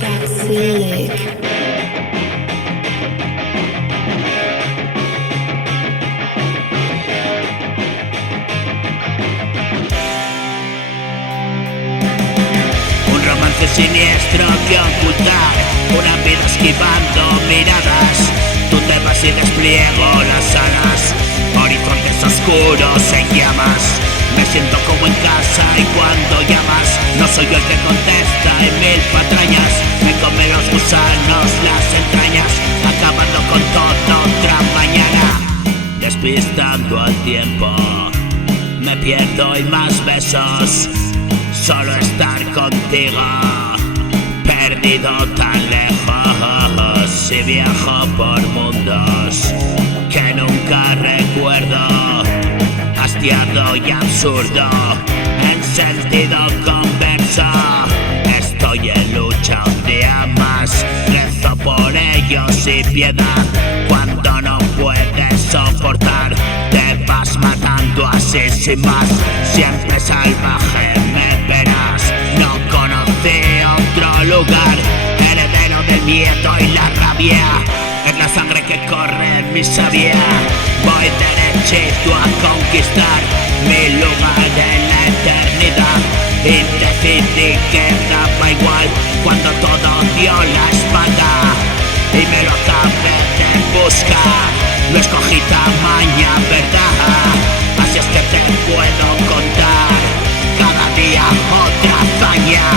Gaxillic. Un romance siniestro que ocultar, una vida esquivando miradas. Tú te vas y despliego las alas, horizontes oscuros en llamas. Me siento como en casa y cuando llamas, no soy yo el que contesta en mil patrañas. Me comen los gusanos, las entrañas, acabando con todo, otra mañana. Despistando al tiempo, me pierdo y más besos. Solo estar contigo, perdido tan lejos, y viajo por mundos que nunca recuerdo, hastiado y absurdo, en sentido converso. Estoy en lucha un día más, rezo por ellos y piedad. Cuando no puedes soportar, te vas matando así sin más. Siempre salvaje me verás, no conocí otro lugar. Heredero del miedo y la rabia, es la sangre que corre en mi savia. Voy derechito a conquistar mi lugar en la eternidad. Y decidí que daba igual cuando todo dio la espalda y me lo acabé de buscar. Lo escogí tamaña verdad, así es que te puedo contar cada día otra hazaña.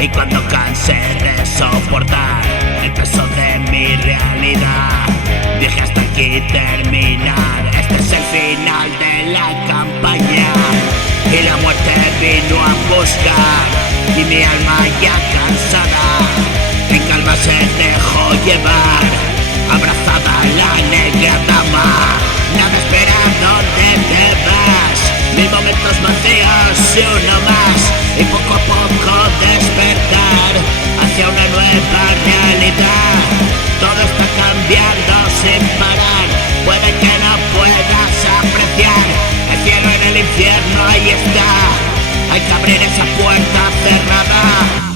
Y cuando cansé de soportar el peso de mi realidad, dije hasta aquí terminar. Este es el final de la campaña y la muerte vino a buscar. Y mi alma ya cansada en calma se dejó llevar, abrazada a la negra dama. Nada espera donde te vas, mil momentos vacíos y uno más, y poco a poco despertar hacia una nueva realidad. Todo está cambiando sin parar, puede que no puedas apreciar el cielo en el infierno, ahí está. Hay que abrir esa puerta cerrada.